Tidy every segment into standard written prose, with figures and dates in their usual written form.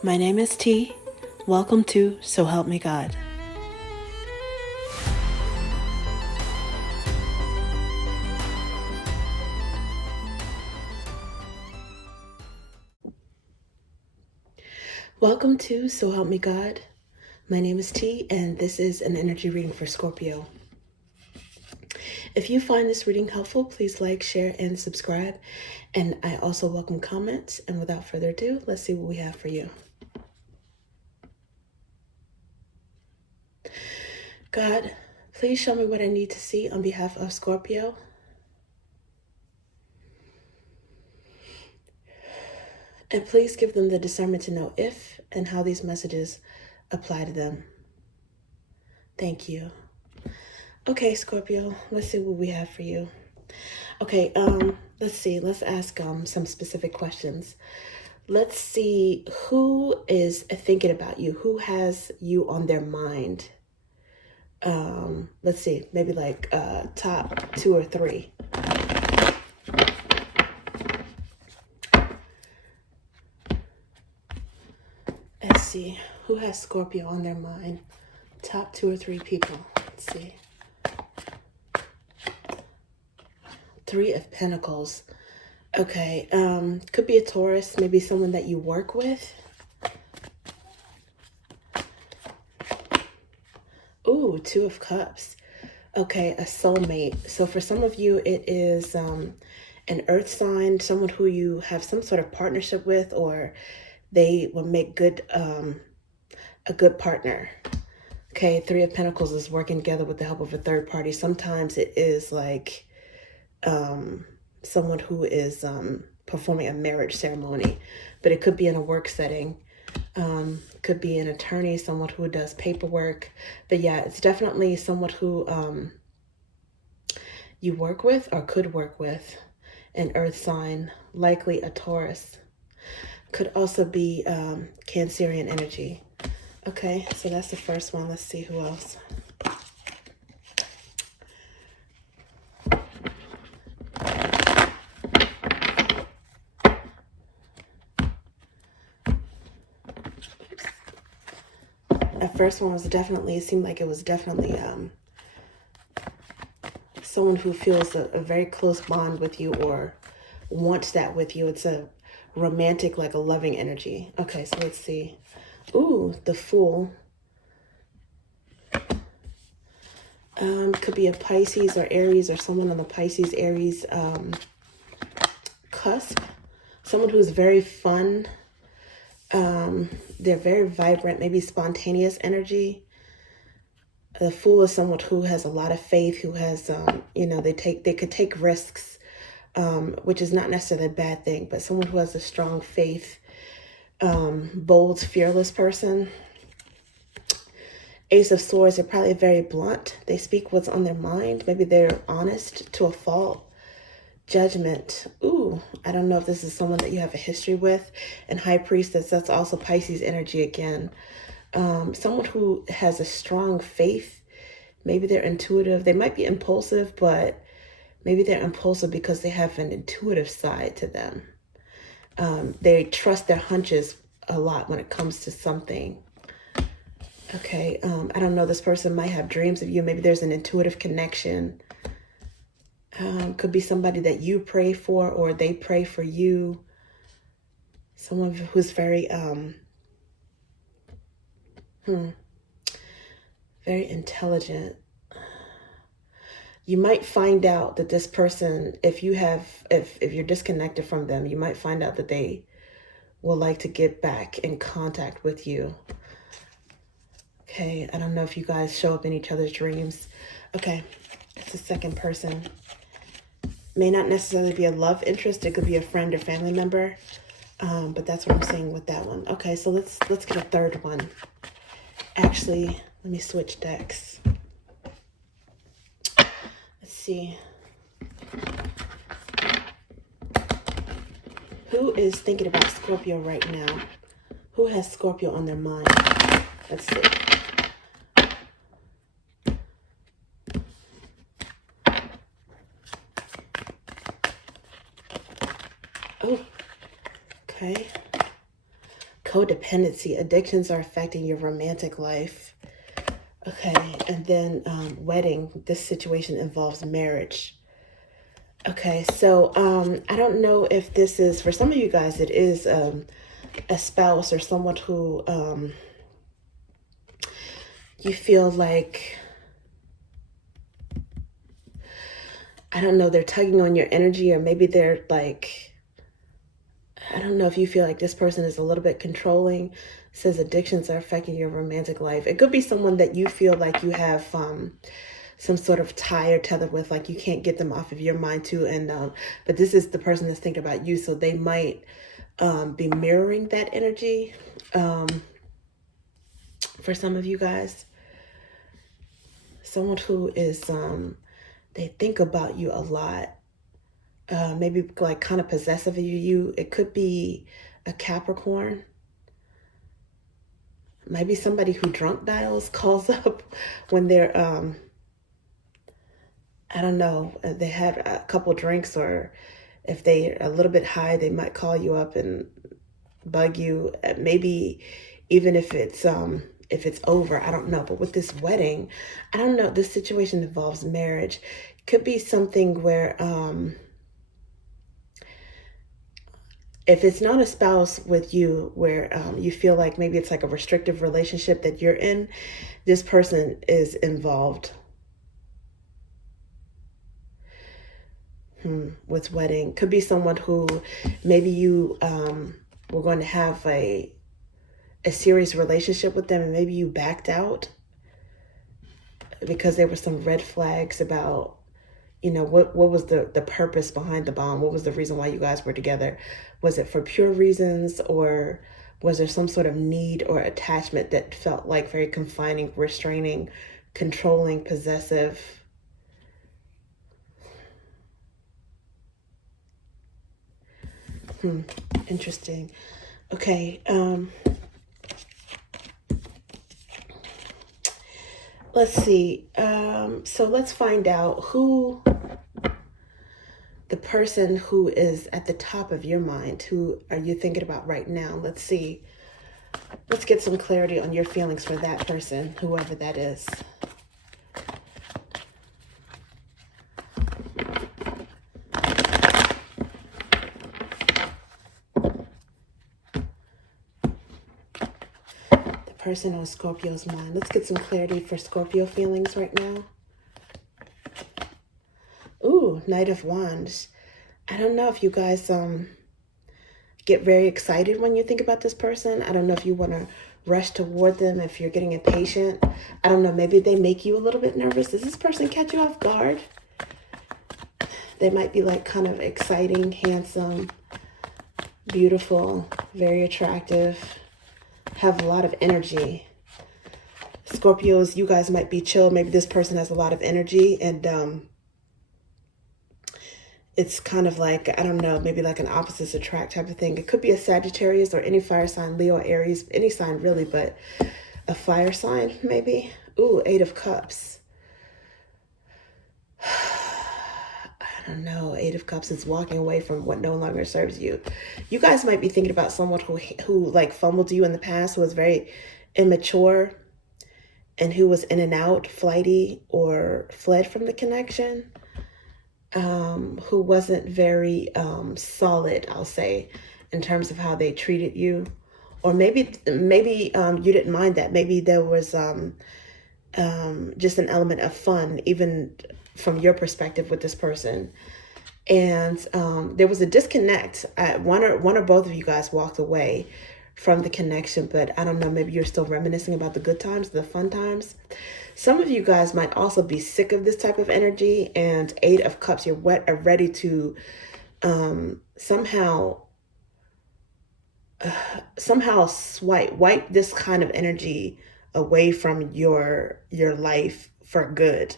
My name is T. Welcome to So Help Me God. Welcome to So Help Me God. My name is T, and this is an energy reading for Scorpio. If you find this reading helpful, please like, share, and subscribe. And I also welcome comments. And without further ado, let's see what we have for you. God, please show me what I need to see on behalf of Scorpio. And please give them the discernment to know if and how these messages apply to them. Thank you. Okay, Scorpio, let's see what we have for you. Okay, let's see. Let's ask some specific questions. Let's see who is thinking about you. Who has you on their mind? Let's see, maybe like top 2 or 3. Let's see, who has Scorpio on their mind? Top 2 or 3 people. Let's see. 3 of Pentacles. Okay, could be a Taurus, maybe someone that you work with. Ooh, 2 of Cups. Okay, a soulmate. So for some of you, it is an earth sign, someone who you have some sort of partnership with, or they will make a good partner. Okay, 3 of Pentacles is working together with the help of a third party. Sometimes it is like someone who is performing a marriage ceremony, but it could be in a work setting. Could be an attorney, someone who does paperwork. But yeah, it's definitely someone who you work with or could work with. An earth sign, likely a Taurus. Could also be Cancerian energy. Okay, so that's the first one. Let's see who else. That first one was definitely, it seemed like it was definitely someone who feels a very close bond with you or wants that with you. It's a romantic, like a loving energy. Okay, so let's see. Ooh, the Fool. Could be a Pisces or Aries or someone on the Pisces, Aries cusp. Someone who's very fun. They're very vibrant, maybe spontaneous energy. The Fool is someone who has a lot of faith, who has, they could take risks, which is not necessarily a bad thing, but someone who has a strong faith, bold, fearless person. Ace of Swords, they're probably very blunt. They speak what's on their mind. Maybe they're honest to a fault. Judgment. Ooh, I don't know if this is someone that you have a history with. And High Priestess, that's also Pisces energy again. Someone who has a strong faith. Maybe they're intuitive. They might be impulsive, but maybe they're impulsive because they have an intuitive side to them. They trust their hunches a lot when it comes to something. Okay, I don't know. This person might have dreams of you. Maybe there's an intuitive connection. Could be somebody that you pray for or they pray for you. Someone who's very, very intelligent. You might find out that this person, if you're disconnected from them, you might find out that they will like to get back in contact with you. Okay, I don't know if you guys show up in each other's dreams. Okay, it's the second person. May not necessarily be a love interest. It could be a friend or family member. But that's what I'm saying with that one. Okay, so let's get a third one. Actually, let me switch decks. Let's see. Who is thinking about Scorpio right now? Who has Scorpio on their mind? Let's see. Oh, okay. Codependency. Addictions are affecting your romantic life. Okay, and then wedding. This situation involves marriage. Okay, so I don't know if this is, for some of you guys, it is a spouse or someone who you feel like, I don't know, they're tugging on your energy, or maybe they're like, I don't know if you feel like this person is a little bit controlling. It says addictions are affecting your romantic life. It could be someone that you feel like you have some sort of tie or tether with, like you can't get them off of your mind too. And but this is the person that's thinking about you, so they might be mirroring that energy for some of you guys. Someone who is they think about you a lot. Maybe like kind of possessive of you. It could be a Capricorn. Maybe somebody who drunk dials, calls up when they're, I don't know, they had a couple drinks, or if they're a little bit high, they might call you up and bug you. Maybe even if it's over, I don't know. But with this wedding, I don't know. This situation involves marriage. Could be something where, if it's not a spouse with you, where you feel like maybe it's like a restrictive relationship that you're in, this person is involved with wedding. Could be someone who maybe you were going to have a serious relationship with them, and maybe you backed out because there were some red flags about, you know, what was the purpose behind the bond? What was the reason why you guys were together? Was it for pure reasons, or was there some sort of need or attachment that felt like very confining, restraining, controlling, possessive? Interesting. Okay. Let's see. So let's find out who the person who is at the top of your mind, who are you thinking about right now? Let's see. Let's get some clarity on your feelings for that person, whoever that is. The person on Scorpio's mind. Let's get some clarity for Scorpio feelings right now. Ooh, Knight of Wands. I don't know if you guys get very excited when you think about this person. I don't know if you want to rush toward them, if you're getting impatient. I don't know, maybe they make you a little bit nervous. Does this person catch you off guard? They might be like kind of exciting, handsome, beautiful, very attractive, have a lot of energy. Scorpios, you guys might be chill. Maybe this person has a lot of energy, and it's kind of like, I don't know, maybe like an opposites attract type of thing. It could be a Sagittarius or any fire sign, Leo, Aries, any sign really, but a fire sign maybe. Ooh, Eight of Cups. I don't know. Eight of Cups is walking away from what no longer serves you. You guys might be thinking about someone who like fumbled you in the past, who was very immature and who was in and out, flighty, or fled from the connection. Who wasn't very solid, I'll say, in terms of how they treated you. Or maybe you didn't mind that. Maybe there was just an element of fun, even from your perspective with this person. And there was a disconnect. One or both of you guys walked away from the connection, but I don't know, maybe you're still reminiscing about the good times, the fun times. Some of you guys might also be sick of this type of energy, and Eight of Cups, you're ready to somehow wipe this kind of energy away from your life for good.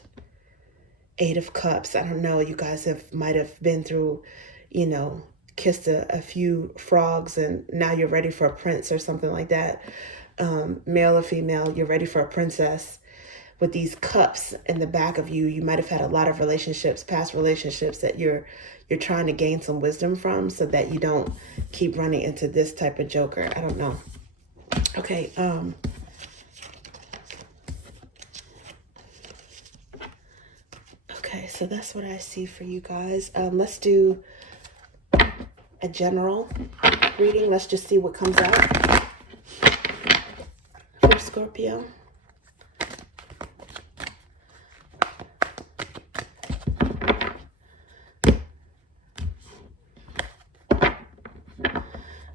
Eight of Cups, I don't know, you guys might have been through, you know, kissed a few frogs, and now you're ready for a prince or something like that. Male or female, you're ready for a princess. With these cups in the back of you, you might have had a lot of relationships, past relationships, that you're trying to gain some wisdom from, so that you don't keep running into this type of joker. I don't know. Okay, okay, so that's what I see for you guys. Let's do a general reading. Let's just see what comes out for Scorpio.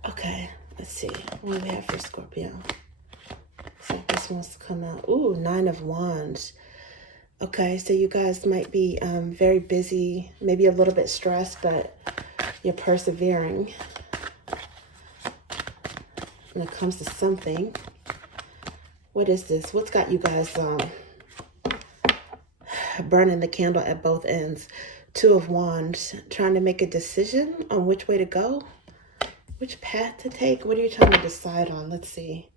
Okay, let's see what we have for Scorpio. So this wants to come out. Ooh, 9 of Wands. Okay, so you guys might be very busy, maybe a little bit stressed, but you're persevering when it comes to something. What is this? What's got you guys burning the candle at both ends? 2 of Wands, trying to make a decision on which way to go, which path to take. What are you trying to decide on? Let's see.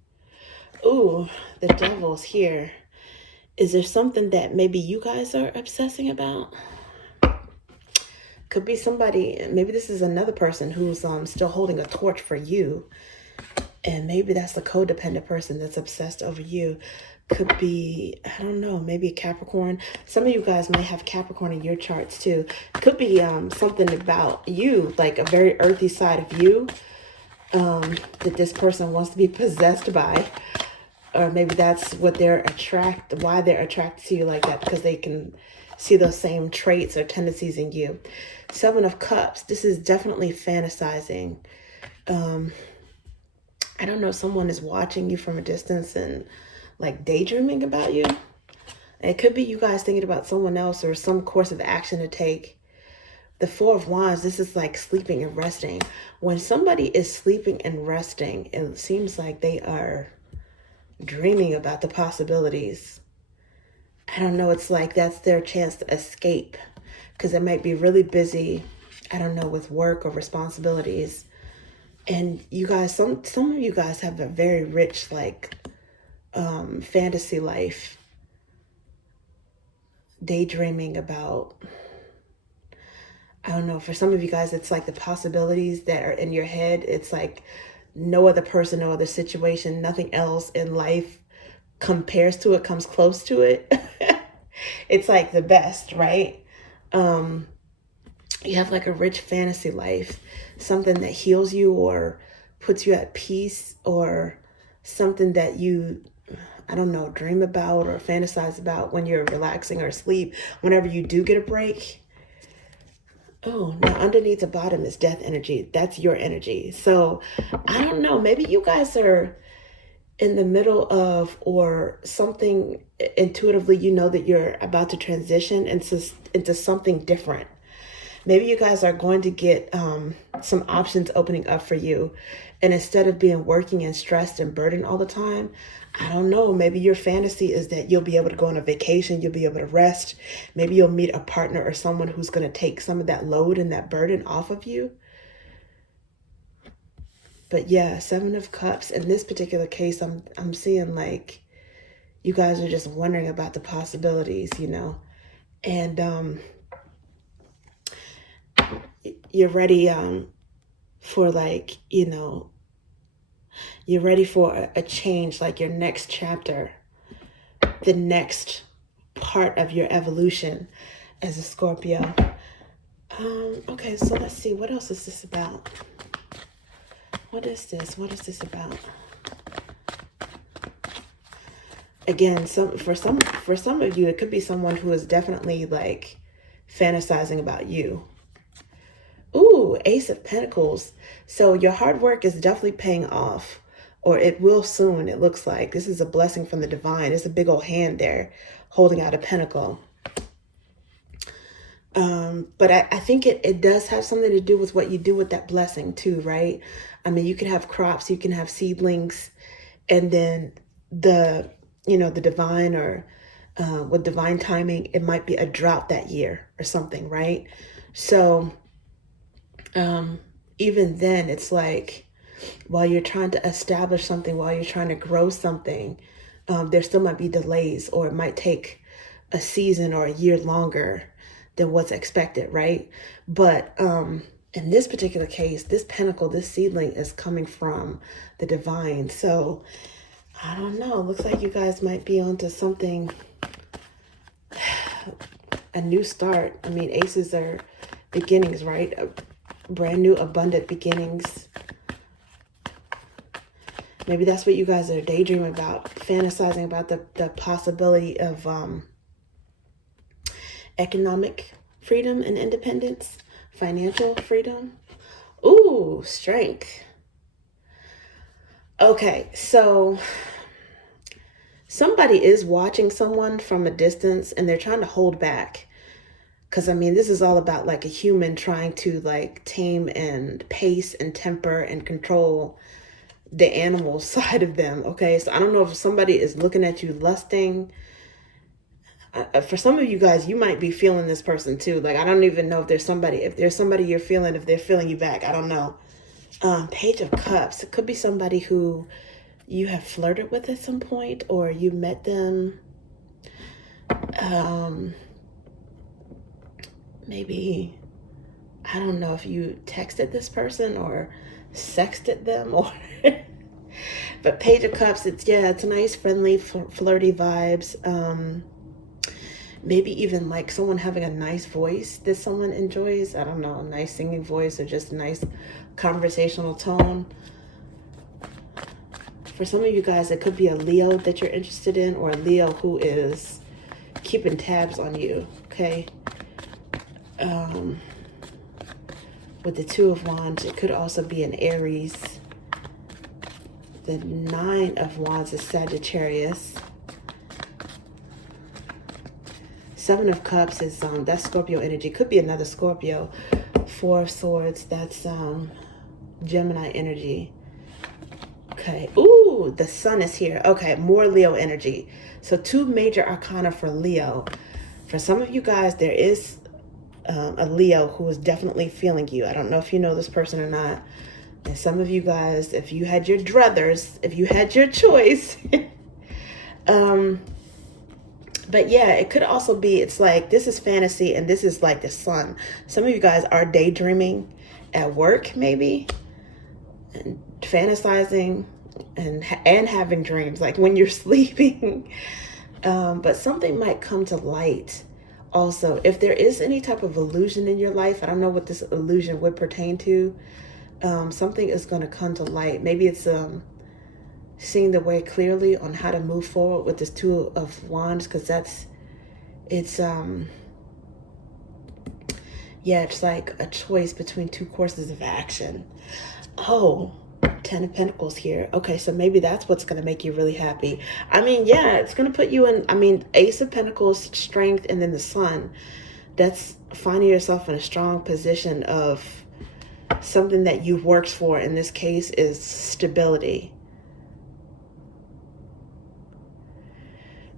Ooh, the Devil's here. Is there something that maybe you guys are obsessing about? Could be somebody, maybe this is another person who's still holding a torch for you. And maybe that's the codependent person that's obsessed over you. Could be, I don't know, maybe a Capricorn. Some of you guys may have Capricorn in your charts too. Could be something about you, like a very earthy side of you that this person wants to be possessed by. Or maybe that's what they're why they're attracted to you like that, because they can see those same traits or tendencies in you. 7 of Cups. This is definitely fantasizing. I don't know, someone is watching you from a distance and like daydreaming about you. It could be you guys thinking about someone else or some course of action to take. The 4 of Wands, this is like sleeping and resting. When somebody is sleeping and resting, it seems like they are dreaming about the possibilities. I don't know, it's like that's their chance to escape, because they might be really busy, I don't know, with work or responsibilities. And you guys, some of you guys have a very rich, like, fantasy life. Daydreaming about, I don't know, for some of you guys, it's like the possibilities that are in your head. It's like no other person, no other situation, nothing else in life compares to it, comes close to it. It's like the best, right? You have like a rich fantasy life, something that heals you or puts you at peace, or something that you, I don't know, dream about or fantasize about when you're relaxing or asleep, whenever you do get a break. Oh, now underneath the bottom is death energy. That's your energy. So I don't know, maybe you guys are in the middle of, or something intuitively, you know that you're about to transition into something different. Maybe you guys are going to get some options opening up for you. And instead of being working and stressed and burdened all the time, I don't know, maybe your fantasy is that you'll be able to go on a vacation, you'll be able to rest. Maybe you'll meet a partner or someone who's going to take some of that load and that burden off of you. But yeah, 7 of Cups. In this particular case, I'm seeing like you guys are just wondering about the possibilities, you know. And you're ready for, like, you know, you're ready for a change, like your next chapter, the next part of your evolution as a Scorpio. Okay, so let's see, what else is this about? What is this? What is this about? Again, for some of you, it could be someone who is definitely like fantasizing about you. Ooh, Ace of Pentacles. So your hard work is definitely paying off, or it will soon, it looks like. This is a blessing from the divine. It's a big old hand there holding out a pentacle. But I think it does have something to do with what you do with that blessing too, right? I mean, you can have crops, you can have seedlings, and then the divine, or with divine timing, it might be a drought that year or something, right? So even then, it's like, while you're trying to establish something, while you're trying to grow something, there still might be delays, or it might take a season or a year longer than what's expected, right? But In this particular case, this pentacle, this seedling is coming from the divine. So I don't know. Looks like you guys might be onto something, a new start. I mean, aces are beginnings, right? Brand new, abundant beginnings. Maybe that's what you guys are daydreaming about, fantasizing about the possibility of economic freedom and independence, financial freedom. Ooh, strength. Okay, so somebody is watching someone from a distance and they're trying to hold back. Because, I mean, this is all about like a human trying to like tame and pace and temper and control the animal side of them. Okay, so I don't know if somebody is looking at you lusting. For some of you guys, you might be feeling this person too. Like, I don't even know if there's somebody you're feeling, if they're feeling you back. I don't know. Page of Cups. It could be somebody who you have flirted with at some point, or you met them. Maybe, I don't know if you texted this person or sexted them, or but Page of Cups, it's nice, friendly, flirty vibes. Maybe even like someone having a nice voice that someone enjoys. I don't know, a nice singing voice or just a nice conversational tone. For some of you guys, it could be a Leo that you're interested in, or a Leo who is keeping tabs on you, okay? With the Two of Wands, it could also be an Aries. The Nine of Wands is Sagittarius. Seven of Cups is that's Scorpio energy. Could be another Scorpio. Four of Swords, that's Gemini energy. Okay. Ooh, the Sun is here. Okay, more Leo energy. So two major arcana for Leo. For some of you guys, there is a Leo who is definitely feeling you. I don't know if you know this person or not. And some of you guys, if you had your druthers, if you had your choice, but yeah, it could also be, it's like, this is fantasy and this is like the sun. Some of you guys are daydreaming at work, maybe, and fantasizing and having dreams, like when you're sleeping. But something might come to light. Also, if there is any type of illusion in your life, I don't know what this illusion would pertain to. Something is going to come to light. Maybe it's seeing the way clearly on how to move forward with this Two of Wands, because it's like a choice between two courses of action. Oh, Ten of Pentacles here. Okay, so maybe that's what's going to make you really happy. I mean, yeah, it's going to put you in, I mean, Ace of Pentacles, strength, and then the Sun. That's finding yourself in a strong position of something that you've worked for. In this case is stability.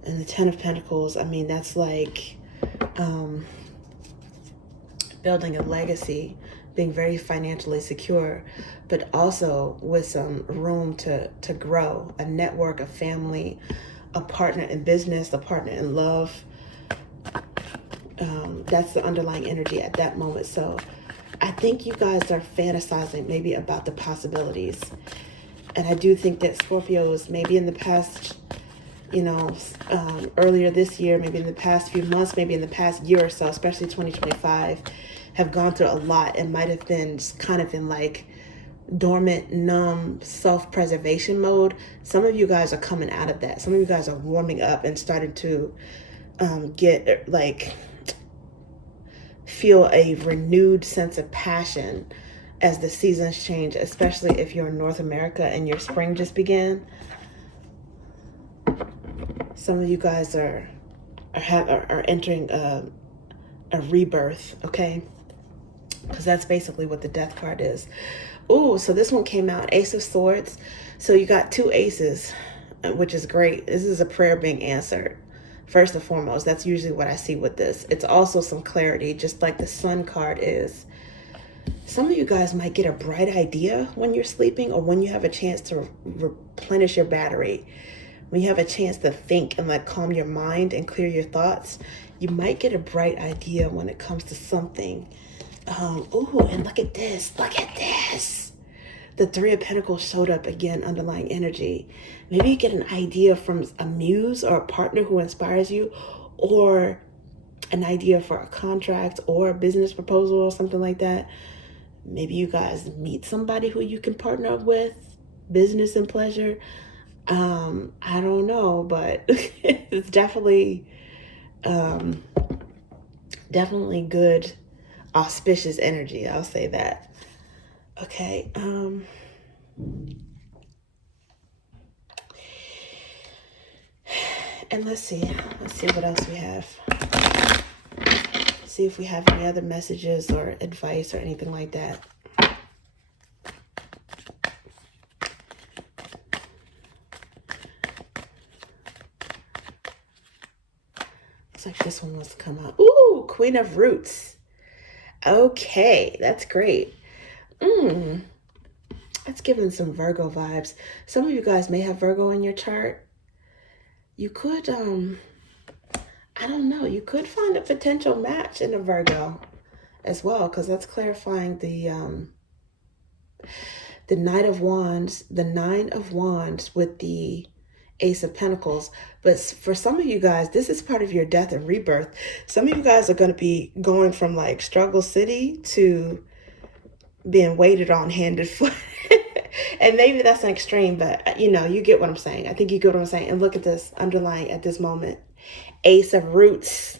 And the Ten of Pentacles, I mean, that's like building a legacy, being very financially secure, but also with some room to grow, a network, a family, a partner in business, a partner in love. That's the underlying energy at that moment. So I think you guys are fantasizing maybe about the possibilities. And I do think that Scorpios, maybe in the past, earlier this year, maybe in the past few months, maybe in the past year or so, especially 2025, have gone through a lot and might have been kind of in like dormant, numb, self-preservation mode. Some of you guys are coming out of that. Some of you guys are warming up and starting to feel a renewed sense of passion as the seasons change, especially if you're in North America and your spring just began. Some of you guys are entering a rebirth, okay? Because that's basically what the Death card is. Ooh, so this one came out, Ace of Swords. So you got two aces, which is great. This is a prayer being answered. First and foremost, that's usually what I see with this. It's also some clarity, just like the Sun card is. Some of you guys might get a bright idea when you're sleeping, or when you have a chance to replenish your battery. When you have a chance to think and like calm your mind and clear your thoughts, you might get a bright idea when it comes to something. Ooh, and look at this. Look at this. The Three of Pentacles showed up again, underlying energy. Maybe you get an idea from a muse or a partner who inspires you, or an idea for a contract or a business proposal or something like that. Maybe you guys meet somebody who you can partner with, business and pleasure. I don't know, but it's definitely good, auspicious energy. I'll say that. Okay. And let's see what else we have. See if we have any other messages or advice or anything like that. Looks like this one wants to come out. Ooh, Queen of Roots. Okay, that's great. That's giving some Virgo vibes. Some of you guys may have Virgo in your chart. You could, I don't know, you could find a potential match in a Virgo as well, because that's clarifying the Knight of Wands, the Nine of Wands with the Ace of Pentacles. But for some of you guys, this is part of your death and rebirth. Some of you guys are going to be going from like struggle city to being waited on hand and foot. And maybe that's an extreme, but you know, you get what I'm saying. I think you get what I'm saying. And look at this underlying at this moment. Ace of Roots.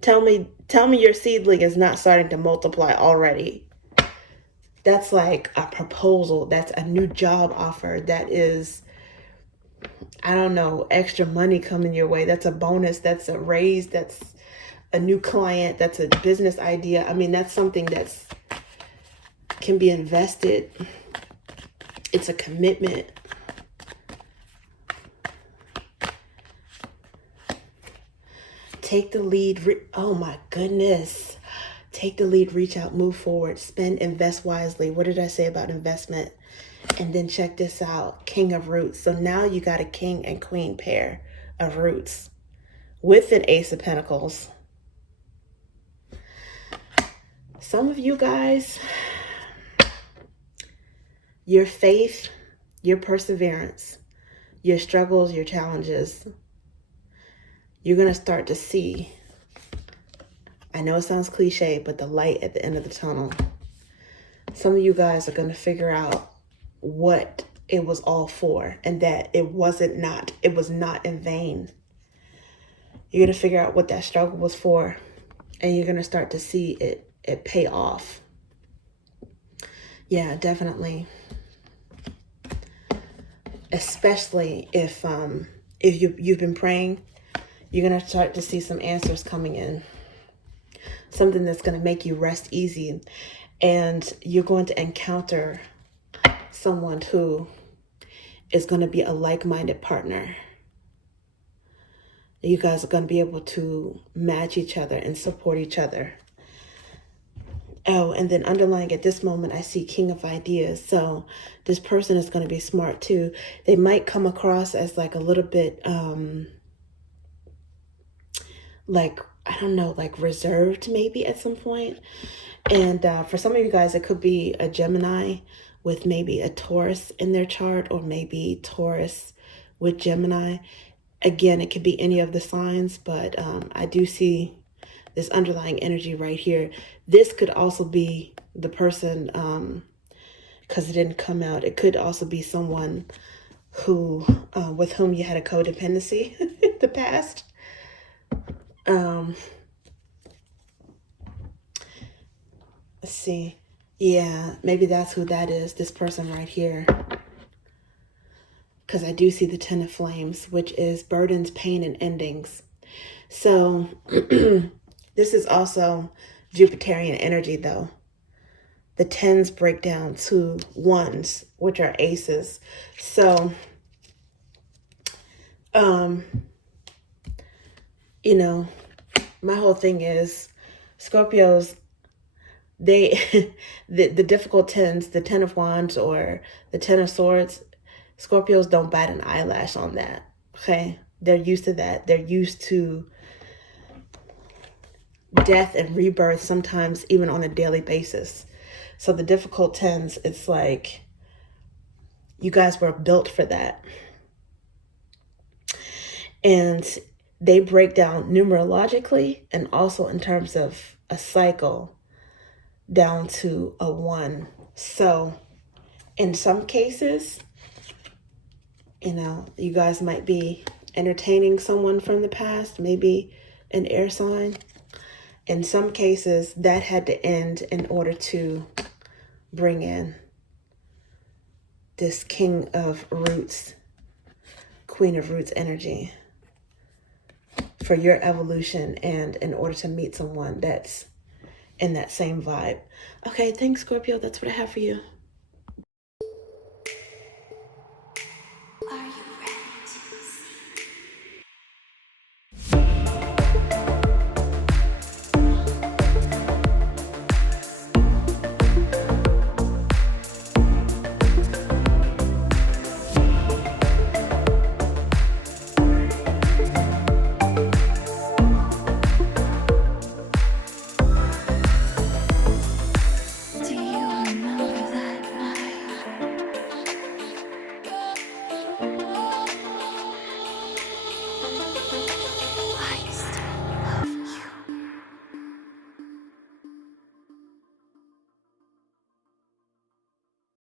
Tell me your seedling is not starting to multiply already. That's like a proposal. That's a new job offer. That is, I don't know, extra money coming your way. That's a bonus. That's a raise. That's a new client. That's a business idea. I mean, that's something that's can be invested. It's a commitment. Take the lead. Oh my goodness. Take the lead, reach out, move forward, spend, invest wisely. What did I say about investment? And then check this out. King of Roots. So now you got a king and queen pair of roots with an Ace of Pentacles. Some of you guys, your faith, your perseverance, your struggles, your challenges, you're going to start to see. I know it sounds cliche, but the light at the end of the tunnel. Some of you guys are going to figure out what it was all for, and that it was not in vain. You're going to figure out what that struggle was for, and you're going to start to see it pay off. Yeah, definitely. Especially if you've been praying, you're going to start to see some answers coming in. Something that's going to make you rest easy. And you're going to encounter someone who is going to be a like-minded partner. You guys are going to be able to match each other and support each other. Oh, and then underlying at this moment, I see King of Ideas. So this person is going to be smart too. They might come across as like a little bit, like, I don't know, like reserved maybe at some point. And for some of you guys, it could be a Gemini with maybe a Taurus in their chart, or maybe Taurus with Gemini. Again, it could be any of the signs, but I do see this underlying energy right here. This could also be the person, because it didn't come out. It could also be someone who, with whom you had a codependency in the past. Let's see. Yeah, maybe that's who that is. This person right here. Because I do see the Ten of Flames, which is burdens, pain, and endings. So this is also Jupiterian energy, though. The tens break down to ones, which are aces. So, you know, my whole thing is Scorpios, they, the difficult tens, the Ten of Wands or the Ten of Swords, Scorpios don't bat an eyelash on that, okay? They're used to that. They're used to death and rebirth, sometimes even on a daily basis. So the difficult tens, it's like you guys were built for that. And they break down numerologically and also in terms of a cycle down to a 1. So in some cases, you know, you guys might be entertaining someone from the past, maybe an air sign. In some cases, that had to end in order to bring in this King of Roots, Queen of Roots energy for your evolution and in order to meet someone that's in that same vibe. Okay, thanks, Scorpio. That's what I have for you.